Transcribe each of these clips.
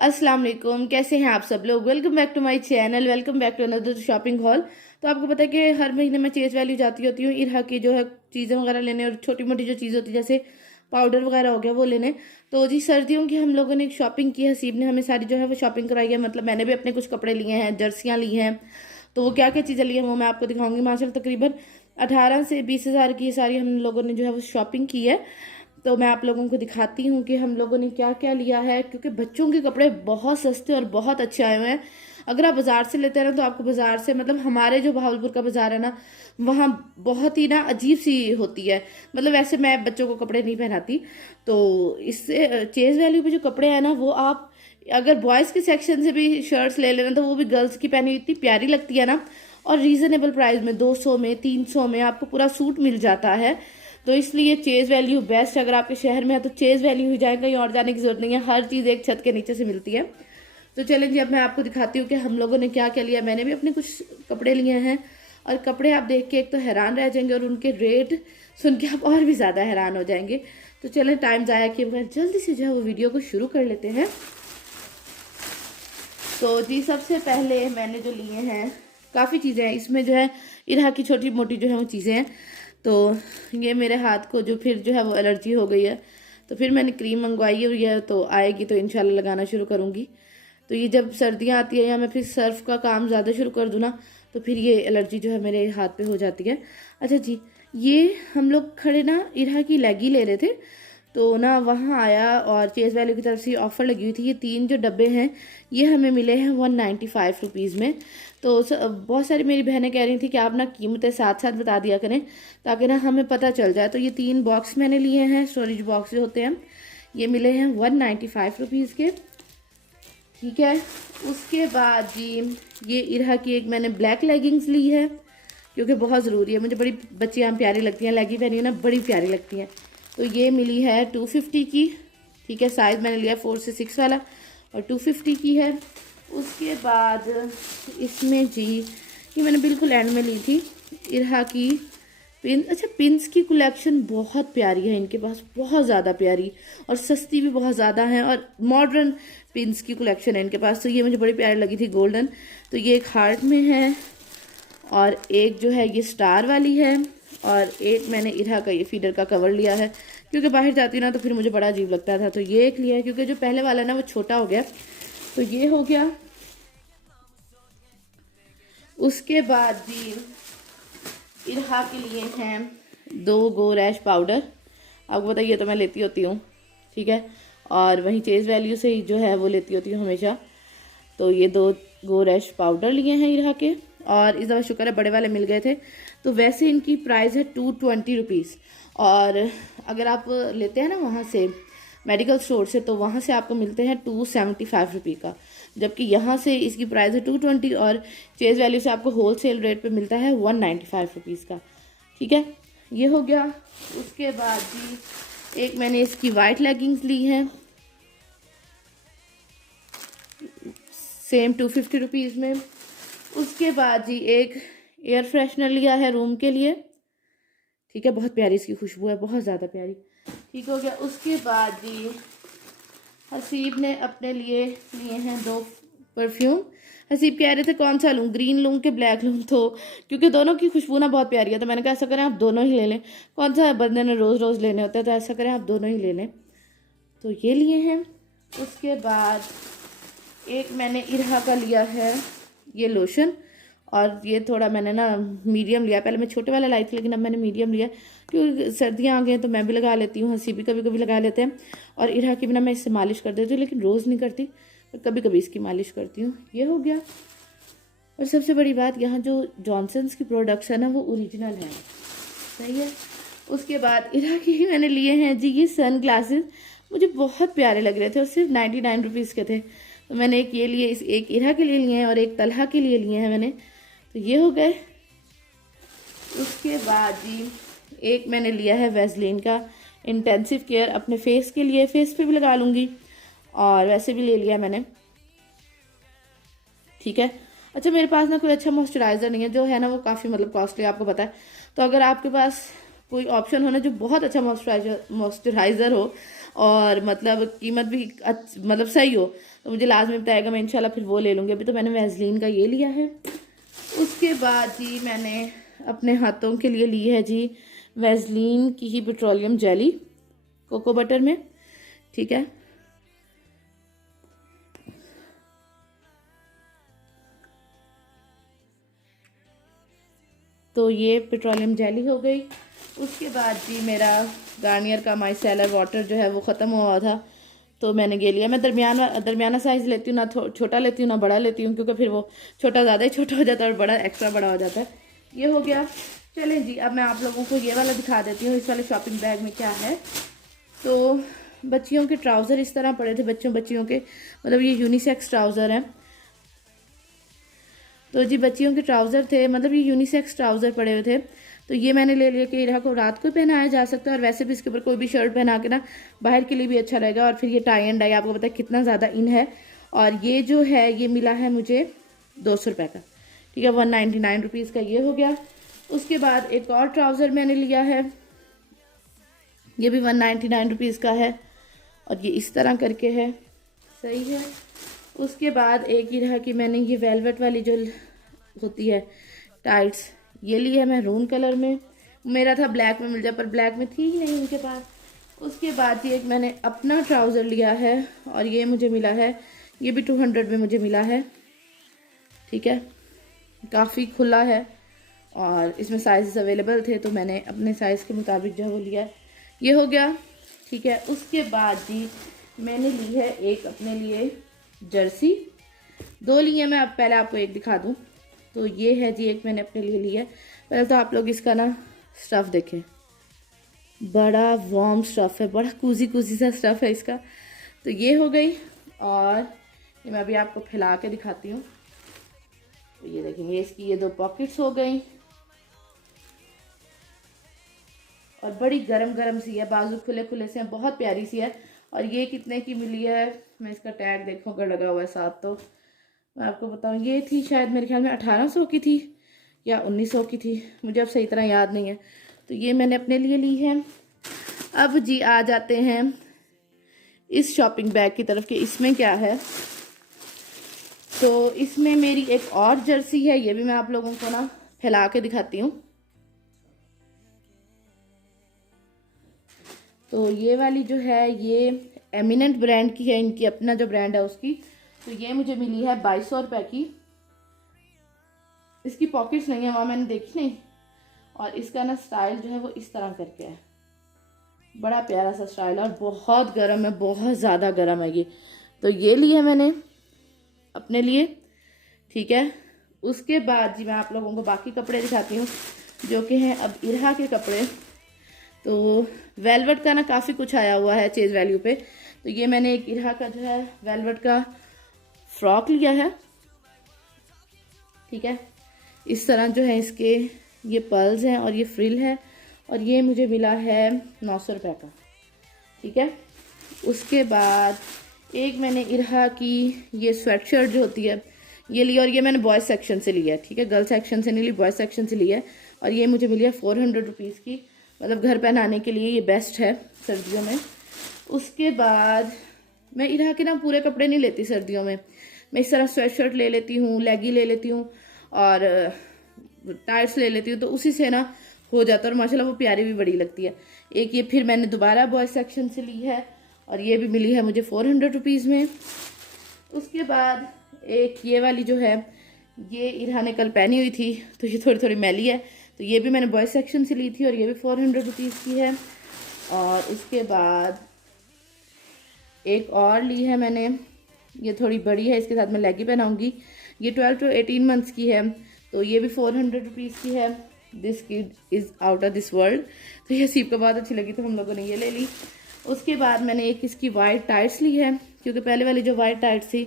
अस्सलाम वालेकुम, कैसे हैं आप सब लोग। Welcome back to my channel, welcome back to another shopping hall. तो आपको पता है कि हर महीने मैं चेज वैल्यू जाती होती हूँ इरहा की जो है चीज़ें वगैरह लेने, और छोटी मोटी जो चीज़ होती है जैसे पाउडर वगैरह हो गया वो लेने। तो जी सर्दियों की हम लोगों ने एक शॉपिंग की है, हसीब ने हमें सारी जो है वो शॉपिंग कराई है। मतलब मैंने भी अपने कुछ कपड़े लिए हैं, जर्सियाँ ली हैं। तो वो क्या क्या चीज़ें ली हैं वो मैं आपको दिखाऊंगी। माशाल्लाह तकरीबन 18 से 20 हज़ार की सारी हम लोगों ने जो है वो शॉपिंग की है। तो मैं आप लोगों को दिखाती हूँ कि हम लोगों ने क्या क्या लिया है, क्योंकि बच्चों के कपड़े बहुत सस्ते और बहुत अच्छे आए हुए हैं। अगर आप बाज़ार से लेते हैं ना तो आपको बाज़ार से, मतलब हमारे जो बहावलपुर का बाज़ार है ना, वहाँ बहुत ही ना अजीब सी होती है। मतलब वैसे मैं बच्चों को कपड़े नहीं पहनाती, तो इससे चेज वैल्यू पे जो कपड़े हैं ना वो आप अगर बॉयज़ के सेक्शन से भी शर्ट्स ले लेना तो वो भी गर्ल्स की पहनी इतनी प्यारी लगती है ना। और रीज़नेबल प्राइस में 200 में 300 में आपको पूरा सूट मिल जाता है। तो इसलिए चेज वैल्यू बेस्ट। अगर आपके शहर में है तो चेज वैल्यू ही जाए, कहीं और जाने की जरूरत नहीं है, हर चीज़ एक छत के नीचे से मिलती है। तो चलें जी, अब मैं आपको दिखाती हूँ कि हम लोगों ने क्या क्या लिया। मैंने भी अपने कुछ कपड़े लिए हैं, और कपड़े आप देख के एक तो हैरान रह जाएंगे और उनके रेट सुन के आप और भी ज़्यादा हैरान हो जाएंगे। तो चलें टाइम ज़ाया किए बगैर जल्दी से जो है वो वीडियो को शुरू कर लेते हैं। तो जी सबसे पहले मैंने जो लिए हैं, काफ़ी चीज़ें हैं इसमें जो है, इरहा की छोटी मोटी जो है वो चीज़ें हैं। तो ये मेरे हाथ को जो फिर जो है वो एलर्जी हो गई है, तो फिर मैंने क्रीम मंगवाई हुई है, तो आएगी तो इंशाल्लाह लगाना शुरू करूँगी। तो ये जब सर्दियाँ आती है या मैं फिर सर्फ का काम ज़्यादा शुरू कर दूँ ना, तो फिर ये एलर्जी जो है मेरे हाथ पे हो जाती है। अच्छा जी, ये हम लोग खड़े ना इरहा की लेगी ले रहे थे, तो ना वहाँ आया और चेज वैल्यू की तरफ से ऑफ़र लगी हुई थी। ये 3 जो डब्बे हैं ये हमें मिले हैं 195 रुपीज़ में। तो बहुत सारी मेरी बहनें कह रही थी कि आप ना कीमतें साथ साथ बता दिया करें ताकि ना हमें पता चल जाए। तो ये 3 बॉक्स मैंने लिए हैं, स्टोरेज बॉक्स जो होते हैं, ये मिले हैं 195 रुपीज़ के। ठीक है। उसके बाद जी ये इरहा की एक मैंने ब्लैक लेगिंग्स ली है, क्योंकि बहुत ज़रूरी है, मुझे बड़ी बच्चियाँ प्यारी लगती हैं, लेगी पहनी है ना बड़ी प्यारी लगती हैं। तो ये मिली है 250 की। ठीक है, साइज़ मैंने लिया 4 से 6 वाला, और 250 की है। उसके बाद इसमें जी ये मैंने बिल्कुल एंड में ली थी, इरहा की पिन। अच्छा, पिंस की कलेक्शन बहुत प्यारी है इनके पास, बहुत ज़्यादा प्यारी, और सस्ती भी बहुत ज़्यादा है, और मॉडर्न पिंस की कलेक्शन है इनके पास। तो ये मुझे बड़ी प्यारी लगी थी, गोल्डन। तो ये एक हार्ट में है, और एक जो है ये स्टार वाली है, और एक मैंने इरहा का ये फीडर का कवर लिया है, क्योंकि बाहर जाती ना तो फिर मुझे बड़ा अजीब लगता था। तो ये एक लिया है, क्योंकि जो पहले वाला ना वो छोटा हो गया। तो ये हो गया। उसके बाद भी इरहा के लिए हैं 2 गो रैश पाउडर। आपको बताइए तो मैं लेती होती हूँ, ठीक है, और वहीं चेज वैल्यू से ही जो है वो लेती होती हूँ हमेशा। तो ये 2 गो रैश पाउडर लिए हैं इरहा के, और इस दफ़ा शुक्र है बड़े वाले मिल गए थे। तो वैसे इनकी प्राइस है 220 रुपीज़, और अगर आप लेते हैं ना वहाँ से मेडिकल स्टोर से तो वहाँ से आपको मिलते हैं 275 रुपये का, जबकि यहाँ से इसकी प्राइस है 220, और चेज वैल्यू से आपको होल सेल रेट पे मिलता है 195 रुपीज़ का। ठीक है, ये हो गया। उसके बाद जी एक मैंने इसकी वाइट लेगिंग्स ली हैं, सेम 250 रुपीज़ में। उसके बाद जी एक एयर फ्रेशनर लिया है रूम के लिए। ठीक है, बहुत प्यारी इसकी खुशबू है, बहुत ज़्यादा प्यारी। ठीक हो गया। उसके बाद जी हसीब ने अपने लिए हैं 2 परफ्यूम। हसीब कह रहे थे कौन सा लूँ, ग्रीन लूँ कि ब्लैक लूँ, तो क्योंकि दोनों की खुशबू ना बहुत प्यारी है, तो मैंने कहा ऐसा करें आप दोनों ही ले लें। कौन सा बंदे ने रोज़ रोज़ लेने होते हैं, तो ऐसा करें आप दोनों ही ले लें। तो ये लिए हैं। उसके बाद एक मैंने इरहा का लिया है ये लोशन, और ये थोड़ा मैंने ना मीडियम लिया। पहले मैं छोटे वाला लाई थी, लेकिन अब मैंने मीडियम लिया, क्योंकि सर्दियाँ आ गई हैं तो मैं भी लगा लेती हूँ, हंसी भी कभी कभी लगा लेते हैं। और इरहा की भी ना मैं इससे मालिश कर देती हूँ, लेकिन रोज़ नहीं करती, पर कभी कभी इसकी मालिश करती हूँ। ये हो गया। और सबसे बड़ी बात, यहाँ जो जॉनसन्स की प्रोडक्ट्स है ना वो ओरिजिनल है, सही है। उसके बाद इरहा की ही मैंने लिए हैं जी ये सन ग्लासेस, मुझे बहुत प्यारे लग रहे थे, और सिर्फ 99 रुपीज़ के थे। तो मैंने एक ये लिए, इस एक इरहा के लिए लिए हैं और एक तलहा के लिए लिए हैं मैंने। तो ये हो गए। उसके बाद जी एक मैंने लिया है वैसलीन का इंटेंसिव केयर, अपने फेस के लिए, फेस पे भी लगा लूँगी, और वैसे भी ले लिया मैंने। ठीक है। अच्छा, मेरे पास ना कोई अच्छा मॉइस्चराइज़र नहीं है, जो है ना वो काफ़ी मतलब कॉस्टली, आपको पता है। तो अगर आपके पास कोई ऑप्शन होना जो बहुत अच्छा मॉइस्चराइज़र हो और मतलब कीमत भी मतलब सही हो, तो मुझे लाजमी बताएगा, मैं इंशाल्लाह फिर वो ले लूँगी। अभी तो मैंने वैसलीन का ये लिया है। उसके बाद जी मैंने अपने हाथों के लिए ली है जी वैसलीन की ही पेट्रोलियम जेली कोको बटर में, ठीक है। तो ये पेट्रोलियम जेली हो गई। उसके बाद जी मेरा गार्नियर का माइसेलर वाटर जो है वो ख़त्म हुआ था, तो मैंने ये लिया। मैं दरमियाना साइज़ लेती हूँ, ना छोटा लेती हूँ ना बड़ा लेती हूँ, क्योंकि फिर वो छोटा ज़्यादा ही छोटा हो जाता है और बड़ा एक्स्ट्रा बड़ा हो जाता है। ये हो गया। चलें जी, अब मैं आप लोगों को ये वाला दिखा देती हूँ, इस वाले शॉपिंग बैग में क्या है। तो बच्चियों के ट्राउज़र इस तरह पड़े थे, बच्चियों के मतलब ये यूनिसेक्स ट्राउज़र हैं। तो जी बच्चियों के ट्राउज़र थे, मतलब ये यूनिसेक्स ट्राउज़र पड़े हुए थे, तो ये मैंने ले लिया कि इरा को रात को पहनाया जा सकता है, और वैसे भी इसके ऊपर कोई भी शर्ट पहना के ना बाहर के लिए भी अच्छा रहेगा। और फिर ये टाई एंड डाई आपको पता है कितना ज़्यादा इन है, और ये जो है ये मिला है मुझे 200 रुपये का, ठीक है, 199 रुपीज़ का ये हो गया। उसके बाद एक और ट्राउज़र मैंने लिया है, ये भी 199 रुपीज़ का है, और ये इस तरह करके है, सही है। उसके बाद एक ही रहा कि मैंने ये वेलवेट वाली जो होती है टाइट्स, ये ली है मैं मैरून कलर में। मेरा था ब्लैक में मिल जाए, पर ब्लैक में थी ही नहीं उनके पास। उसके बाद ये एक मैंने अपना ट्राउज़र लिया है, और ये मुझे मिला है, ये भी 200 में मुझे मिला है, ठीक है। काफ़ी खुला है और इसमें साइज़ अवेलेबल थे, तो मैंने अपने साइज़ के मुताबिक जो है वो लिया। ये हो गया, ठीक है। उसके बाद जी मैंने ली है एक अपने लिए जर्सी, 2 ली है मैं, अब पहले आपको एक दिखा दूं। तो ये है जी एक मैंने अपने लिए लिया है। पहले तो आप लोग इसका ना स्टफ़ देखें, बड़ा वार्म स्टफ़ है, बड़ा कूजी कूजी सा स्टफ़ है इसका। तो ये हो गई, और ये मैं अभी आपको फैला के दिखाती हूँ। तो ये देखेंगे, इसकी ये 2 पॉकेट्स हो गई, और बड़ी गरम गरम सी है, बाजू खुले खुले से हैं, बहुत प्यारी सी है। और ये कितने की मिली है, मैं इसका टैग देखूँ अगर लगा हुआ है साथ, तो मैं आपको बताऊँ, ये थी शायद मेरे ख्याल में 1800 की थी या 1900 की थी, मुझे अब सही तरह याद नहीं है। तो ये मैंने अपने लिए ली है। अब जी आ जाते हैं इस शॉपिंग बैग की तरफ कि इसमें क्या है। तो इसमें मेरी एक और जर्सी है, ये भी मैं आप लोगों को ना फैला के दिखाती हूँ। तो ये वाली जो है ये एमिनेंट ब्रांड की है, इनकी अपना जो ब्रांड है उसकी। तो ये मुझे मिली है 2200 रुपये की। इसकी पॉकेट्स नहीं है, वहाँ मैंने देखी नहीं। और इसका ना स्टाइल जो है वो इस तरह करके है, बड़ा प्यारा सा स्टाइल है, और बहुत गर्म है, बहुत ज़्यादा गर्म है ये। तो ये लिया मैंने अपने लिए, ठीक है। उसके बाद जी मैं आप लोगों को बाकी कपड़े दिखाती हूँ, जो कि हैं अब इरहा के कपड़े। तो वेलवेट का ना काफ़ी कुछ आया हुआ है चेज वैल्यू पे। तो ये मैंने एक इरहा का जो है वेलवेट का फ्रॉक लिया है, ठीक है। इस तरह जो है इसके ये पर्ल्स हैं और ये फ्रिल है, और ये मुझे मिला है 900 रुपये का, ठीक है। उसके बाद एक मैंने इरहा की ये स्वेट शर्ट जो होती है ये ली, और ये मैंने बॉयज़ सेक्शन से लिया है, ठीक है, गर्ल सेक्शन से नहीं ली, बॉयज़ सेक्शन से लिया है। और ये मुझे मिली है 400 रुपीज़ की, मतलब घर पहनाने के लिए ये बेस्ट है सर्दियों में। उसके बाद मैं इरहा के ना पूरे कपड़े नहीं लेती सर्दियों में, मैं इस तरह स्वेट शर्ट ले लेती हूँ, लेगी ले लेती हूँ, और टाइट्स ले लेती हूँ, तो उसी से ना हो जाता है, और माशाल्लाह वो प्यारी भी बड़ी लगती है। एक ये फिर मैंने दोबारा बॉयज़ सेक्शन से ली है, और ये भी मिली है मुझे 400 रुपीज़ में। उसके बाद एक ये वाली जो है ये इरहा ने कल पहनी हुई थी, तो ये थोड़ी थोड़ी मैली है, तो ये भी मैंने बॉयज़ सेक्शन से ली थी, और ये भी 400 रुपीज़ की है। और उसके बाद एक और ली है मैंने, ये थोड़ी बड़ी है, इसके साथ मैं लेगी पहनाऊँगी, ये 12 to 18 मंथ्स की है, तो ये भी 400 रुपीज़ की है। This kid is out of this world. तो ये सीप को बहुत अच्छी लगी, तो हम लोगों ने ये ले ली। उसके बाद मैंने एक इसकी वाइट टाइट्स ली है, क्योंकि पहले वाली जो वाइट टाइट्स थी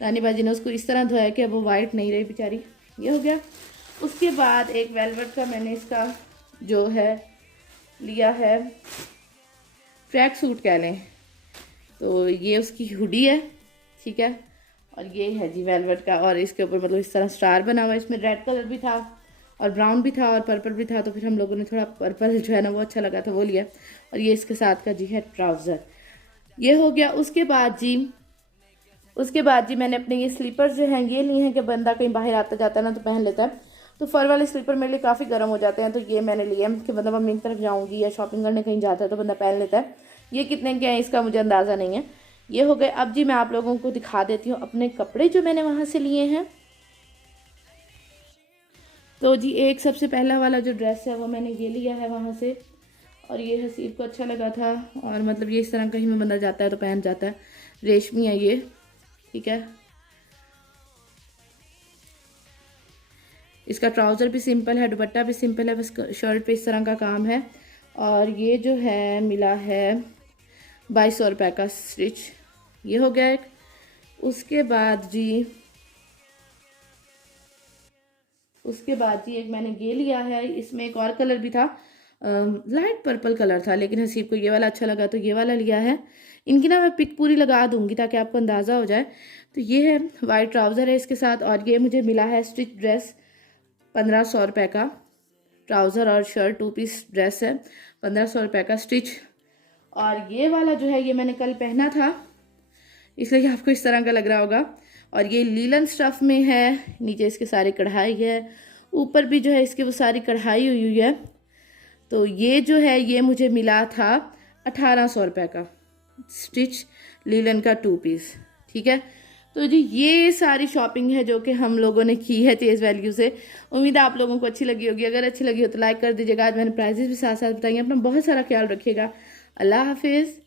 रानी बाजी ने उसको इस तरह धोया कि अब वो वाइट नहीं रही बेचारी, ये हो गया। उसके बाद एक वेलवेट का मैंने इसका जो है लिया है ट्रैक सूट कह लें, तो ये उसकी हुडी है, ठीक है। और ये है जी वेलवेट का, और इसके ऊपर मतलब इस तरह स्टार बना हुआ है, इसमें रेड कलर भी था और ब्राउन भी था और पर्पल भी था, तो फिर हम लोगों ने थोड़ा पर्पल जो है ना वो अच्छा लगा था वो लिया। और ये इसके साथ का जी है ट्राउज़र, ये हो गया। उसके बाद जी मैंने अपने ये स्लीपर्स जो हैं ये लिए हैं कि बंदा कहीं बाहर आता जाता है ना तो पहन लेता है। तो फर वाले स्लीपर मेरे लिए काफ़ी गर्म हो जाते हैं, तो ये मैंने लिए कि मतलब मम्मी की तरफ जाऊंगी या शॉपिंग करने कहीं जाता है तो बंदा पहन लेता है। ये कितने के हैं इसका मुझे अंदाज़ा नहीं है। ये हो गए। अब जी मैं आप लोगों को दिखा देती हूँ अपने कपड़े जो मैंने वहाँ से लिए हैं। तो जी एक सबसे पहला वाला जो ड्रेस है वो मैंने ये लिया है वहाँ से, और ये हसीब को अच्छा लगा था। और मतलब ये इस तरह कहीं में बंदा जाता है तो पहन जाता है, रेशमी है ये, ठीक है। इसका ट्राउज़र भी सिंपल है, दुपट्टा भी सिंपल है, बस शर्ट पे इस तरह का काम है। और ये जो है मिला है 2200 रुपये का स्टिच, ये हो गया एक। उसके बाद जी एक मैंने ये लिया है, इसमें एक और कलर भी था, लाइट पर्पल कलर था, लेकिन हसीब को ये वाला अच्छा लगा तो ये वाला लिया है। इनकी ना मैं पिक पूरी लगा दूंगी ताकि आपको अंदाज़ा हो जाए। तो ये है वाइट ट्राउज़र है इसके साथ, और ये मुझे मिला है स्टिच ड्रेस 1500 रुपये का। ट्राउज़र और शर्ट 2 पीस ड्रेस है, 1500 रुपये का स्टिच। और ये वाला जो है ये मैंने कल पहना था, इसलिए आपको इस तरह का लग रहा होगा। और ये लीलन स्टफ में है, नीचे इसके सारी कढ़ाई है, ऊपर भी जो है इसके वो सारी कढ़ाई हुई हुई है। तो ये जो है ये मुझे मिला था 1800 रुपये का स्टिच लीलन का 2 पीस, ठीक है। तो जी ये सारी शॉपिंग है जो कि हम लोगों ने की है तेज़ वैल्यू से। उम्मीद है आप लोगों को अच्छी लगी होगी, अगर अच्छी लगी हो तो लाइक कर दीजिएगा। आज मैंने प्राइजेस भी साथ साथ बताएंगे। अपना बहुत सारा ख्याल रखिएगा। अल्लाह हाफिज़।